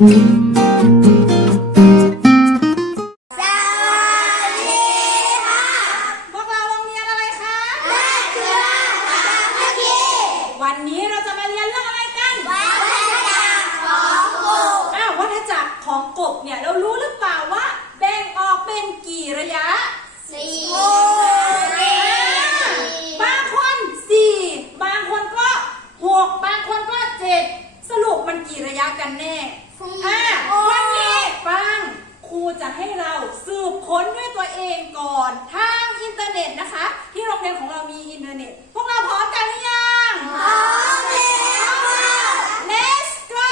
พวกเราโรงเรียนอะไรคะ วันนี้เราจะมาเรียนเรื่องอะไรกัน อ้าววัฏจักรของกบเนี่ยเรารู้ ก่อนทางอินเทอร์เน็ตนะคะ ที่โรงเรียนของเรามีอินเทอร์เน็ต พวกเราพร้อมกันหรือยังพร้อมแล้วค่ะ Let's go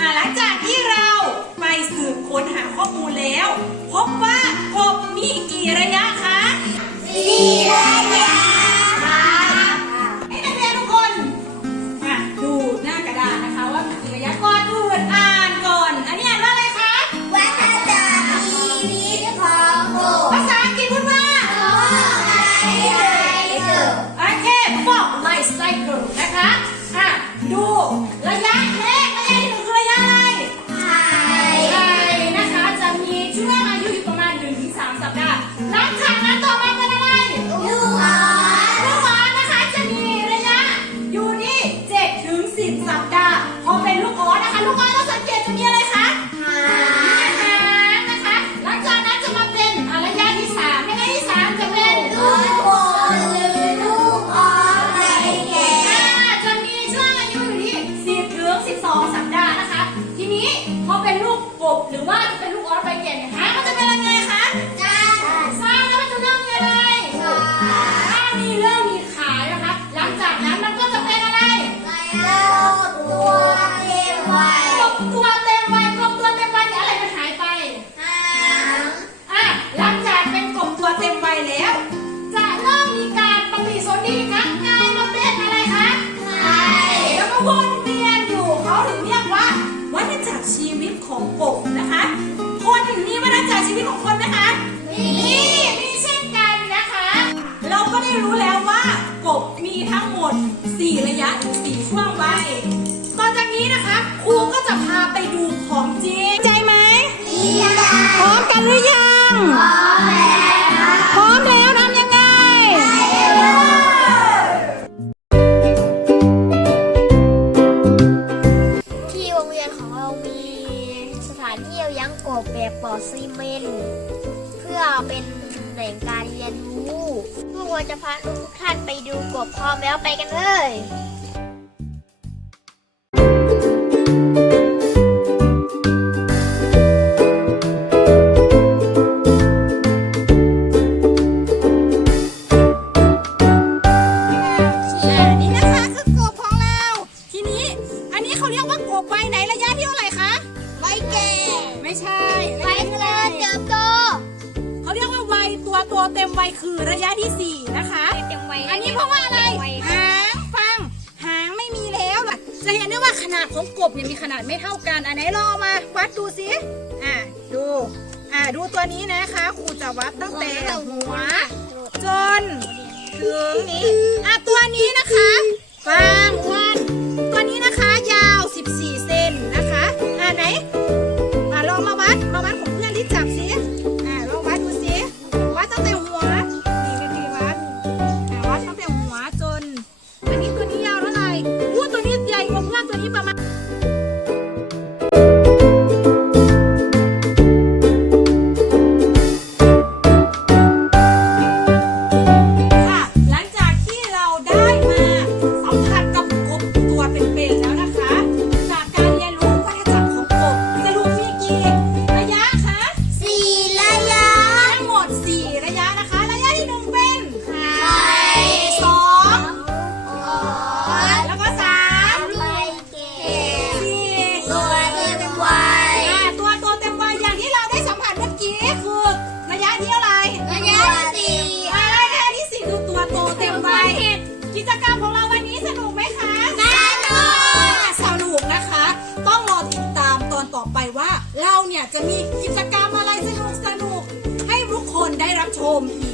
อะหลังจากที่เราไปสืบค้นหาข้อมูลแล้ว พบว่ากบมีกี่ระยะ สามาณ1-3สัปดาห์หลังจากนั้นต่อมาเป็นอะไรลูกอ่อนลูกหมานะคะจะมีระยะอยู่ที่7-10สัปดาห์ พอเป็นลูกออนะคะ ลูกออเราสังเกตจะมีอะไร ยแล้วก็วนเวียนอยู่เขาถึงเรียกว่าวัฏจักรชีวิตของกบนะคะ คนถึงมีวัฏจักรชีวิตของคนนะคะนี่นี่มีเช่นกันนะคะ เราก็ได้รู้แล้วว่ากบมีทั้งหมด 4 ระยะหรือ4ช่วงวัยตอนจากนี้นะคะครูก็จะพาไปดูของจริงใจไหมนี่ละพร้อมกันหรือยัง บแบบปลอซีเมนต์เพื่อเป็นแหล่งการเรียนรู้พวกเราจะพาทุกท่านไปดูกบพร้อมแล้วไปกันเลย อ่านี่นะคะคือกบของเราทีนี้อันนี้เขาเรียกว่ากบวัยไหนระยะที่เท่าไหร่คะไว้แก่ ไม่ใช่ไว้เกินเติบโตเขาเรียกว่าวัยตัวโตเต็มวัยคือระยะที่4นะคะเต็มวัยอันนี้เพราะว่าอะไรหางฟังหางไม่มีแล้วล่ะจะเห็นได้ว่าขนาดของกบเนี่ยมีขนาดไม่เท่ากันอันไหนลองเอามาวัดดูสิอ่าดูอ่าดูตัวนี้นะคะครูจะวัดตั้งแต่หัวจนถึงนี้อะตัวนี้นะคะฟังอ้วัน เราเนี่ยจะมีกิจกรรมอะไรสนุกสนุกให้ทุกคนได้รับชมอีก